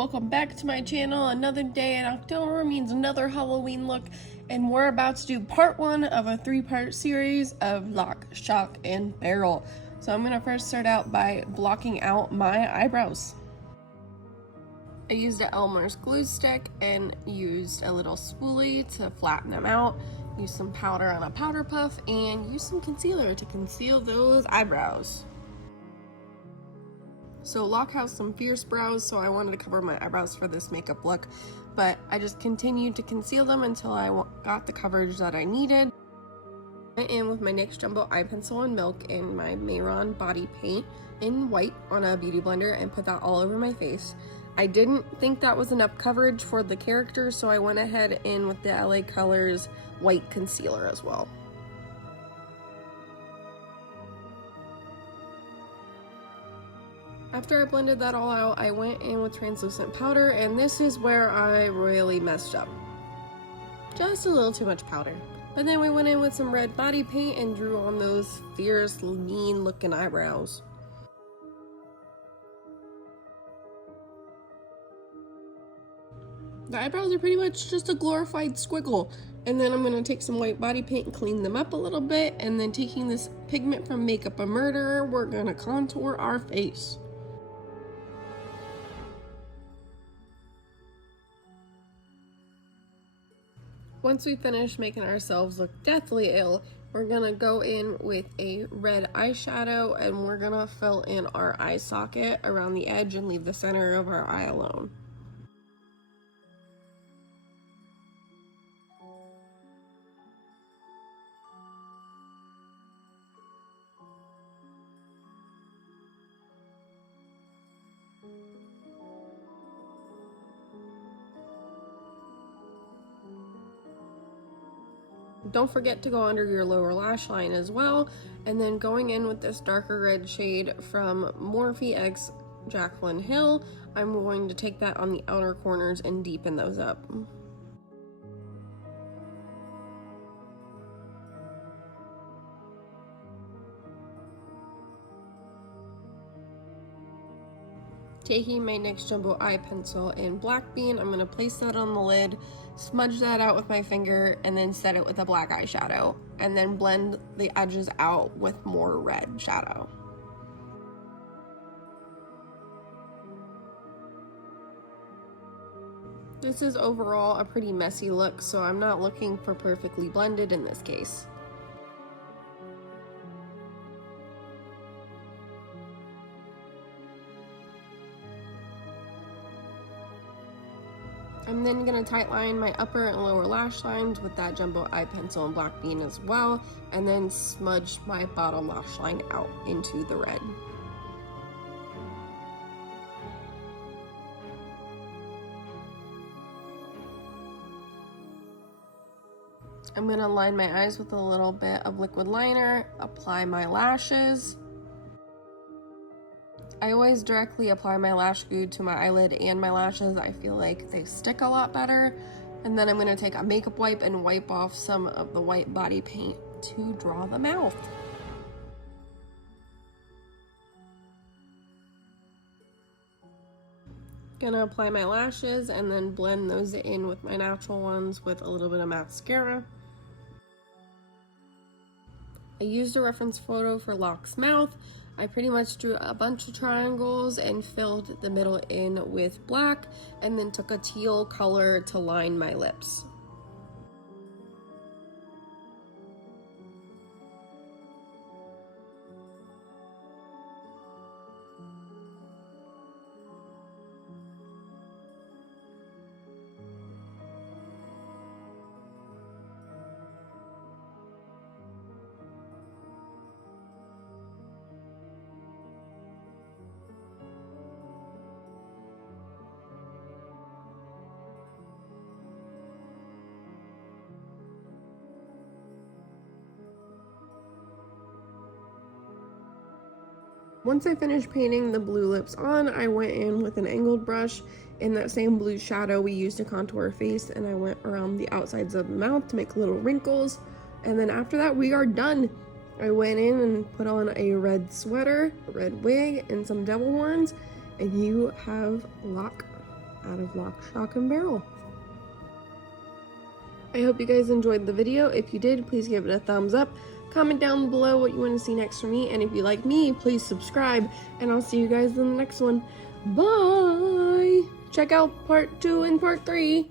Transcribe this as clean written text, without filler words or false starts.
welcome back to my channel. Another day in October means another Halloween look, and we're about to do part 1 of a 3-part series of Lock, Shock, and Barrel. So I'm gonna first start out by blocking out my eyebrows. I used an Elmer's glue stick and used a little spoolie to flatten them out. Used some powder on a powder puff and used some concealer to conceal those eyebrows. So Locke has some fierce brows, so I wanted to cover my eyebrows for this makeup look, but I just continued to conceal them until I got the coverage that I needed. I am with my NYX Jumbo Eye Pencil in Milk and my Mehron body paint in white on a beauty blender and put that all over my face. I didn't think that was enough coverage for the character, so I went ahead in with the LA Colors white concealer as well. After I blended that all out, I went in with translucent powder, and this is where I royally messed up. Just a little too much powder. But then we went in with some red body paint and drew on those fierce, mean looking eyebrows. The eyebrows are pretty much just a glorified squiggle. And then I'm going to take some white body paint and clean them up a little bit, and then taking this pigment from Makeupamurder, we're going to contour our face. Once we finish making ourselves look deathly ill, we're gonna go in with a red eyeshadow and we're gonna fill in our eye socket around the edge and leave the center of our eye alone. Don't forget to go under your lower lash line as well, and then going in with this darker red shade from Morphe x Jaclyn Hill, I'm going to take that on the outer corners and deepen those up. Taking my NYX Jumbo Eye Pencil in Black Bean, I'm going to place that on the lid, smudge that out with my finger, and then set it with a black eyeshadow, and then blend the edges out with more red shadow. This is overall a pretty messy look, so I'm not looking for perfectly blended in this case. I'm then going to tightline my upper and lower lash lines with that Jumbo Eye Pencil and Black Bean as well, and then smudge my bottom lash line out into the red. I'm going to line my eyes with a little bit of liquid liner, apply my lashes. I always directly apply my lash glue to my eyelid and my lashes. I feel like they stick a lot better. And then I'm going to take a makeup wipe and wipe off some of the white body paint to draw the mouth. Gonna apply my lashes and then blend those in with my natural ones with a little bit of mascara. I used a reference photo for Locke's mouth. I pretty much drew a bunch of triangles and filled the middle in with black, and then took a teal color to line my lips. Once I finished painting the blue lips on, I went in with an angled brush in that same blue shadow we used to contour our face, and I went around the outsides of the mouth to make little wrinkles. And then after that, we are done. I went in and put on a red sweater, a red wig, and some devil horns, and you have Locke. out of Lock, Shock, and Barrel. I hope you guys enjoyed the video. If you did, please give it a thumbs up. Comment down below what you want to see next from me. And if you like me, please subscribe. And I'll see you guys in the next one. Bye! Check out part 2 and part 3.